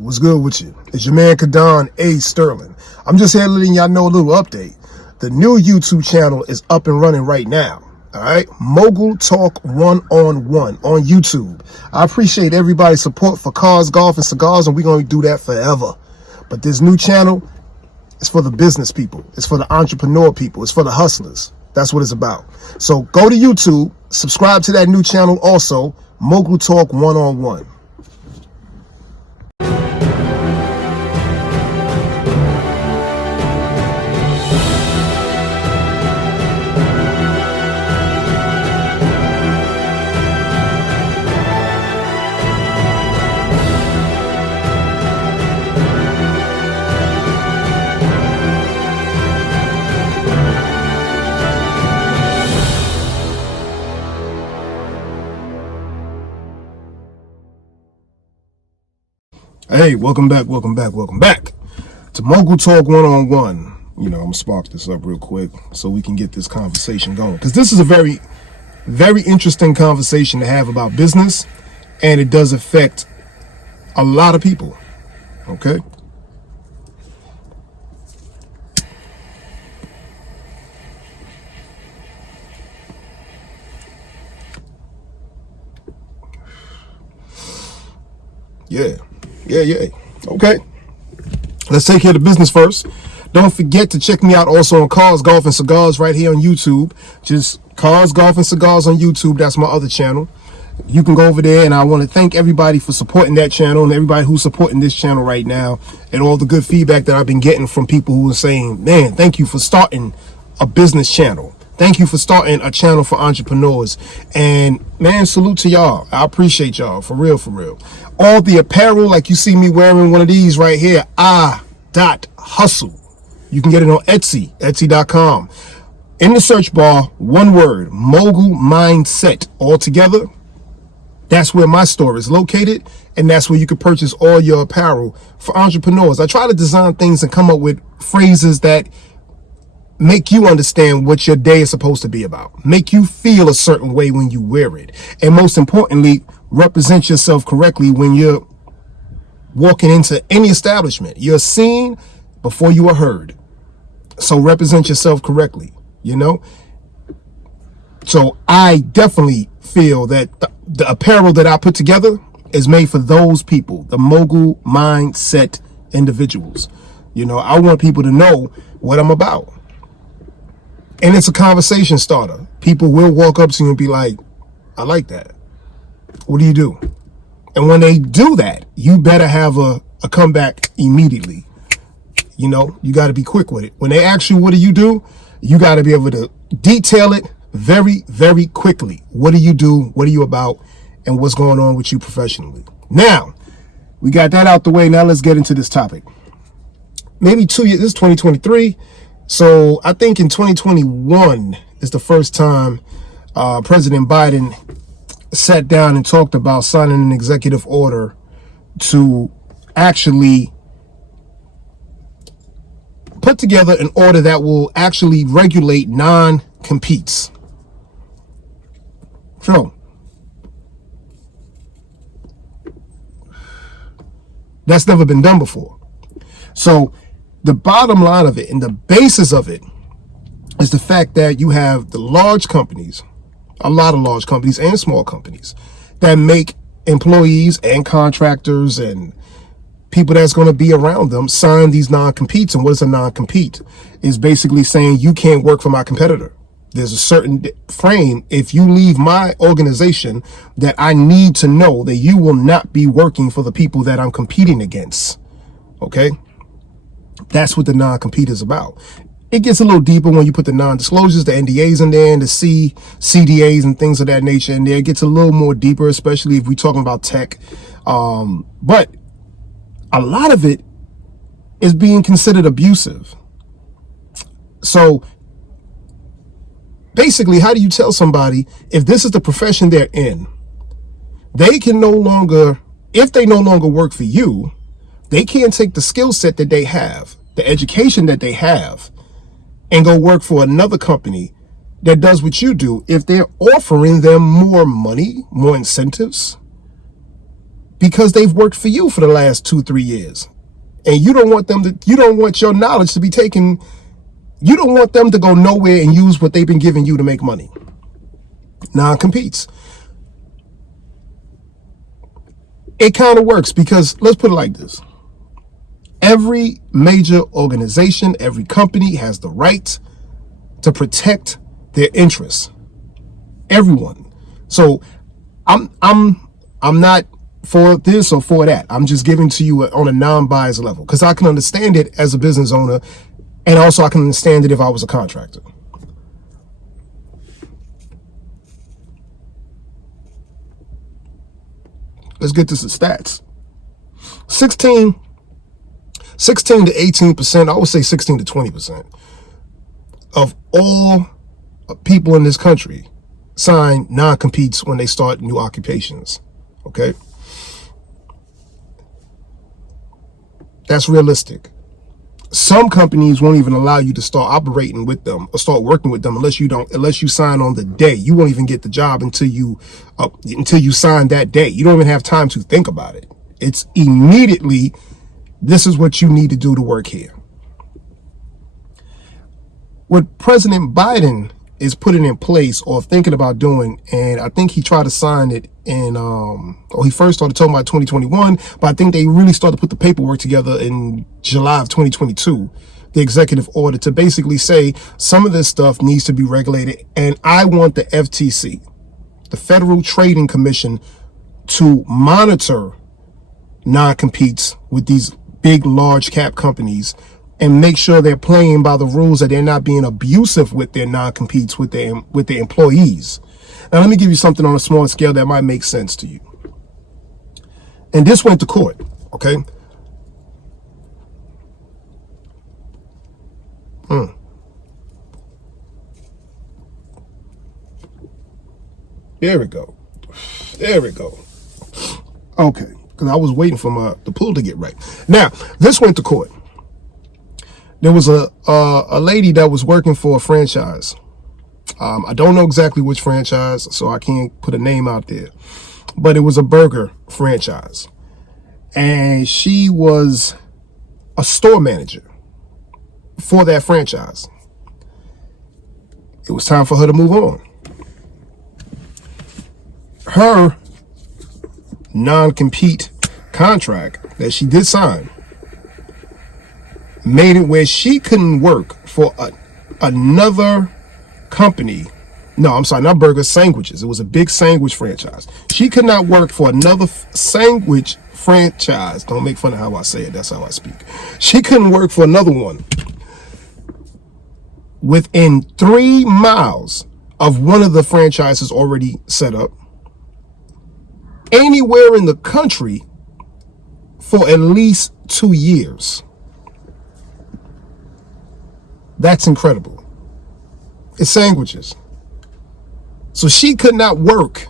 What's good with you? It's your man Kadon A. Sterling. I'm just here letting y'all know a little update. The new YouTube channel is up and running right now. All right, Mogul Talk One-on-One on YouTube. I appreciate everybody's support for cars, golf, and cigars, and we're going to do that forever. But this new channel is for the business people. It's for the entrepreneur people. It's for the hustlers. That's what it's about. So go to YouTube, subscribe to that new channel also, Mogul Talk One-on-One. Hey, welcome back to Mogul Talk One-on-One. You know, I'm gonna spark this up real quick so we can get this conversation going, because this is a very, very interesting conversation to have about business, and it does affect a lot of people. Okay. Yeah. Okay. Let's take care of the business first. Don't forget to check me out also on Cars, Golf, and Cigars right here on YouTube. Just Cars, Golf, and Cigars on YouTube. That's my other channel. You can go over there, and I want to thank everybody for supporting that channel and everybody who's supporting this channel right now, and all the good feedback that I've been getting from people who are saying, man, thank you for starting a business channel. Thank you for starting a channel for entrepreneurs. And man, salute to y'all. I appreciate y'all, for real, for real. All the apparel, like you see me wearing one of these right here, hustle. You can get it on Etsy, etsy.com. In the search bar, one word, Mogul Mindset, all together. That's where my store is located, and that's where you can purchase all your apparel for entrepreneurs. I try to design things and come up with phrases that make you understand what your day is supposed to be about, make you feel a certain way when you wear it, and most importantly, represent yourself correctly when you're walking into any establishment. You're seen before you are heard. So represent yourself correctly, you know? So I definitely feel that the apparel that I put together is made for those people, the Mogul Mindset individuals. You know, I want people to know what I'm about. And it's a conversation starter. People will walk up to you and be like, I like that. What do you do? And when they do that, you better have a comeback immediately. You know, you got to be quick with it. When they ask you, what do? You got to be able to detail it very, very quickly. What do you do? What are you about? And what's going on with you professionally? Now, we got that out the way. Now let's get into this topic. Maybe 2 years, this is 2023. So I think in 2021 is the first time President Biden sat down and talked about signing an executive order to actually put together an order that will actually regulate non-competes. So that's never been done before. So the bottom line of it and the basis of it is the fact that you have the large companies, a lot of large companies and small companies that make employees and contractors and people that's going to be around them sign these non-competes. And what is a non-compete? Is basically saying you can't work for my competitor. There's a certain frame. If you leave my organization, that I need to know that you will not be working for the people that I'm competing against. Okay? That's what the non-compete is about. It gets a little deeper when you put the non-disclosures, the NDAs in there, and the CDAs and things of that nature in there. It gets a little more deeper, especially if we're talking about tech. But a lot of it is being considered abusive. So basically, how do you tell somebody, if this is the profession they're in, they can no longer, if they no longer work for you, they can't take the skill set that they have, the education that they have, and go work for another company that does what you do if they're offering them more money, more incentives, because they've worked for you for the last 2-3 years. And you don't want your knowledge to be taken. You don't want them to go nowhere and use what they've been giving you to make money. Non-competes. It kind of works because, let's put it like this. Every major organization, every company has the right to protect their interests. Everyone. So I'm not for this or for that. I'm just giving to you on a non-biased level because I can understand it as a business owner, and also I can understand it if I was a contractor. Let's get to the stats. 16 to 18%, I would say 16 to 20% of all people in this country sign non-competes when they start new occupations. Okay? That's realistic. Some companies won't even allow you to start operating with them or start working with them unless you sign on the day. You won't even get the job until you sign that day. You don't even have time to think about it. It's immediately, this is what you need to do to work here. What President Biden is putting in place or thinking about doing, and I think he tried to sign it in, or he first started talking about 2021, but I think they really started to put the paperwork together in July of 2022, the executive order to basically say some of this stuff needs to be regulated. And I want the FTC, the Federal Trading Commission, to monitor non-competes with these big, large cap companies and make sure they're playing by the rules, that they're not being abusive with their non-competes with their employees. Now, let me give you something on a smaller scale that might make sense to you. And this went to court, okay? There we go. Okay, because I was waiting for the pull to get right. Now, this went to court. There was a lady that was working for a franchise. I don't know exactly which franchise, so I can't put a name out there. But it was a burger franchise. And she was a store manager for that franchise. It was time for her to move on. Her non-compete contract that she did sign made it where she couldn't work for another company. No, I'm sorry, not burgers, sandwiches. It was a big sandwich franchise. She could not work for another sandwich franchise. Don't make fun of how I say it. That's how I speak. She couldn't work for another one within 3 miles of one of the franchises already set up anywhere in the country for at least 2 years. That's incredible. It's sandwiches. So she could not work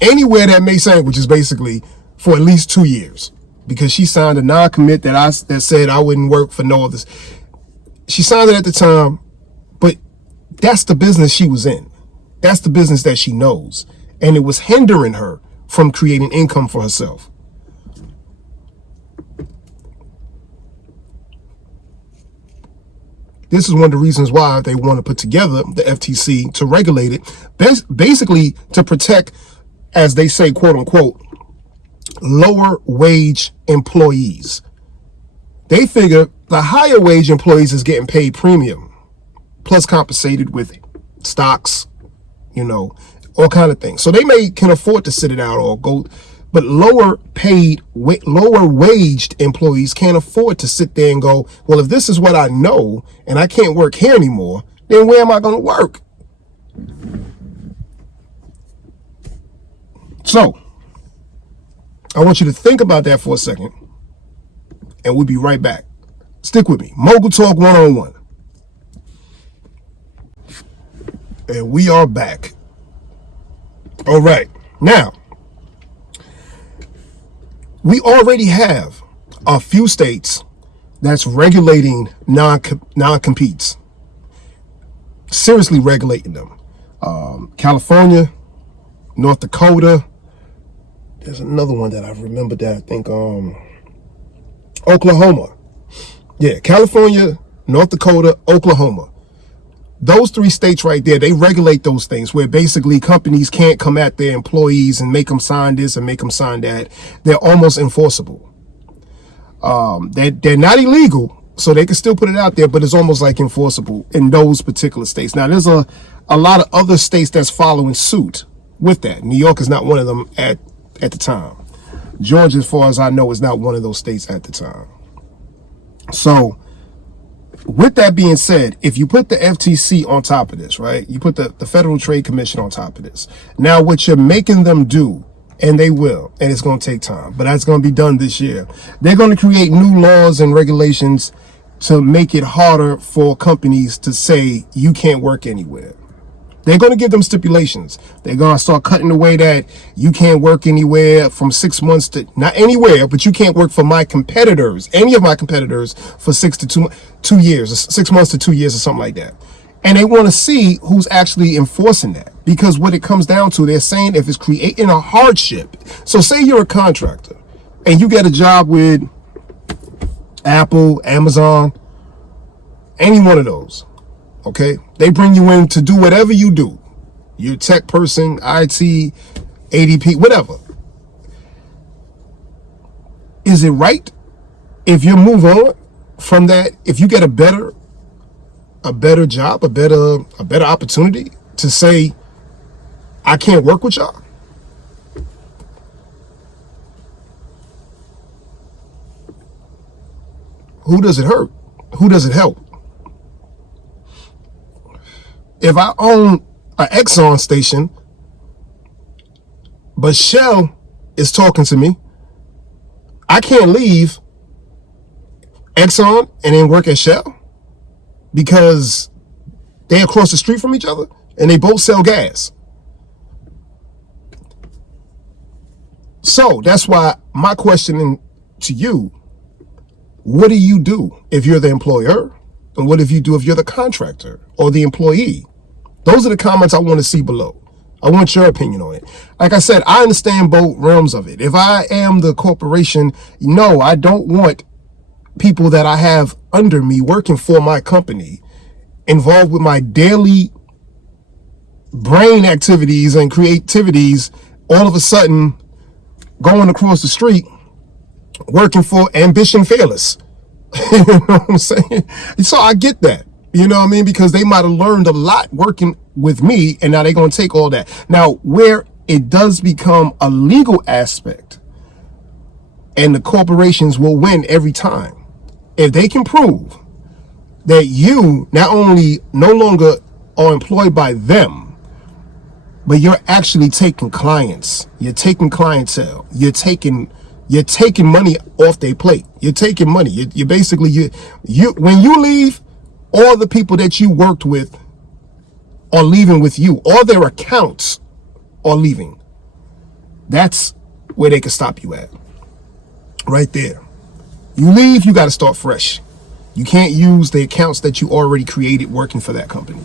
anywhere that made sandwiches basically for at least 2 years because she signed a non-commit that said I wouldn't work for no others. She signed it at the time, but that's the business she was in. That's the business that she knows. And it was hindering her from creating income for herself. This is one of the reasons why they want to put together the FTC to regulate it, basically to protect, as they say, quote unquote, lower wage employees. They figure the higher wage employees is getting paid premium, plus compensated with stocks, all kind of things. So they can afford to sit it out or go, but lower waged employees can't afford to sit there and go, well, if this is what I know and I can't work here anymore, then where am I going to work? So I want you to think about that for a second, and we'll be right back. Stick with me. Mogul Talk 101. And we are back. All right. Now, we already have a few states that's regulating non-competes, seriously regulating them. California, North Dakota, There's another one that I remember that I think Oklahoma. Yeah, California, North Dakota, Oklahoma. Those 3 states right there, they regulate those things where basically companies can't come at their employees and make them sign this and make them sign that. They're almost enforceable. They're not illegal, so they can still put it out there, but it's almost like enforceable in those particular states. Now, there's a lot of other states that's following suit with that. New York is not one of them at the time. Georgia, as far as I know, is not one of those states at the time. So, with that being said, if you put the FTC on top of this, right, you put the Federal Trade Commission on top of this, now what you're making them do, and they will, and it's going to take time, but that's going to be done this year. They're going to create new laws and regulations to make it harder for companies to say you can't work anywhere. They're going to give them stipulations. They're going to start cutting away that you can't work anywhere from 6 months to, not anywhere, but you can't work for my competitors, any of my competitors, for 2 years, 6 months to 2 years or something like that. And they want to see who's actually enforcing that. Because what it comes down to, they're saying if it's creating a hardship. So say you're a contractor and you get a job with Apple, Amazon, any one of those. Okay, they bring you in to do whatever you do. You're a tech person, IT, ADP, whatever. Is it right if you move on from that, if you get a better job, a better opportunity, to say, I can't work with y'all? Who does it hurt? Who does it help? If I own an Exxon station, but Shell is talking to me, I can't leave Exxon and then work at Shell because they're across the street from each other and they both sell gas. So that's why my question to you, what do you do if you're the employer? And what if you do if you're the contractor or the employee? Those are the comments I want to see below. I want your opinion on it. Like I said, I understand both realms of it. If I am the corporation, no, I don't want people that I have under me working for my company involved with my daily brain activities and creativities all of a sudden going across the street working for Ambition Fearless. You know what I'm saying? So I get that, you know what I mean? Because they might have learned a lot working with me, and now they're going to take all that. Now, where it does become a legal aspect, and the corporations will win every time, if they can prove that you not only no longer are employed by them, but you're actually taking clients, you're taking clientele, you're taking money off their plate. You're taking money. You basically, you when you leave, all the people that you worked with are leaving with you. All their accounts are leaving. That's where they can stop you at. Right there. You leave, you got to start fresh. You can't use the accounts that you already created working for that company.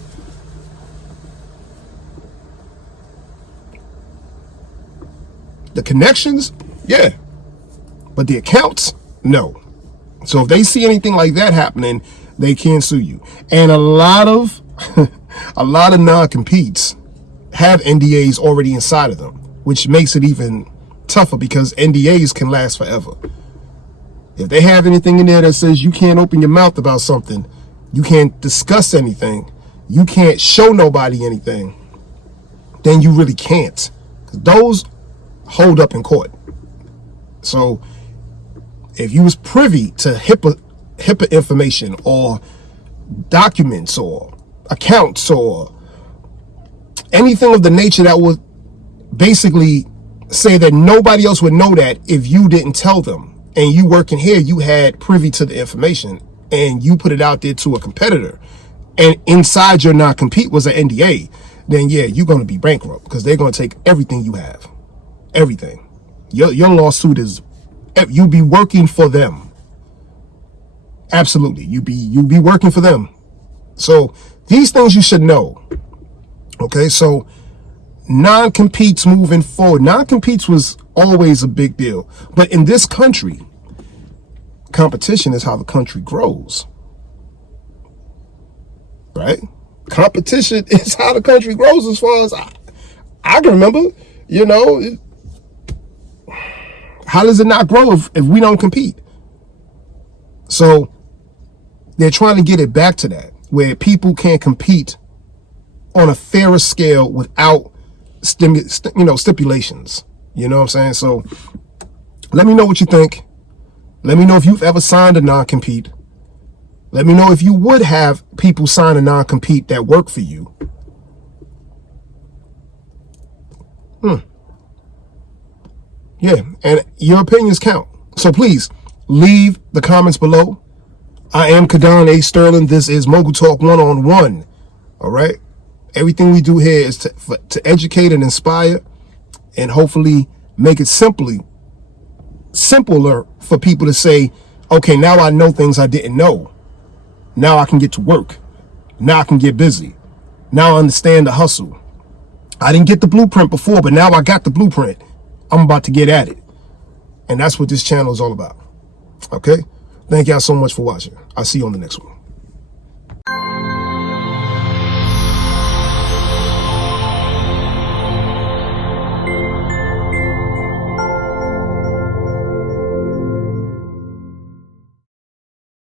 The connections, yeah. But the accounts, no. So if they see anything like that happening, they can sue you. And a lot of non-competes have NDAs already inside of them, which makes it even tougher because NDAs can last forever. If they have anything in there that says you can't open your mouth about something, you can't discuss anything, you can't show nobody anything, then you really can't. Those hold up in court. So if you was privy to HIPAA information or documents or accounts or anything of the nature that would basically say that nobody else would know that if you didn't tell them, and you working here, you had privy to the information and you put it out there to a competitor, and inside your non-compete was an NDA, then yeah, you're going to be bankrupt because they're going to take everything you have. Everything. Your lawsuit is, you'll be working for them. Absolutely. You be working for them. So these things you should know. Okay. So non-competes moving forward. Non-competes was always a big deal. But in this country, competition is how the country grows. Right? Competition is how the country grows, as far as I can remember. You know, how does it not grow if we don't compete? So they're trying to get it back to that, where people can compete on a fairer scale without stipulations. You know what I'm saying? So let me know what you think. Let me know if you've ever signed a non-compete. Let me know if you would have people sign a non-compete that work for you. Yeah, and your opinions count. So please leave the comments below. I am Kadon A. Sterling. This is Mogul Talk One-on-One. All right? Everything we do here is to educate and inspire, and hopefully make it simpler for people to say, okay, now I know things I didn't know. Now I can get to work. Now I can get busy. Now I understand the hustle. I didn't get the blueprint before, but now I got the blueprint. I'm about to get at it. And that's what this channel is all about. Okay? Thank y'all so much for watching. I'll see you on the next one.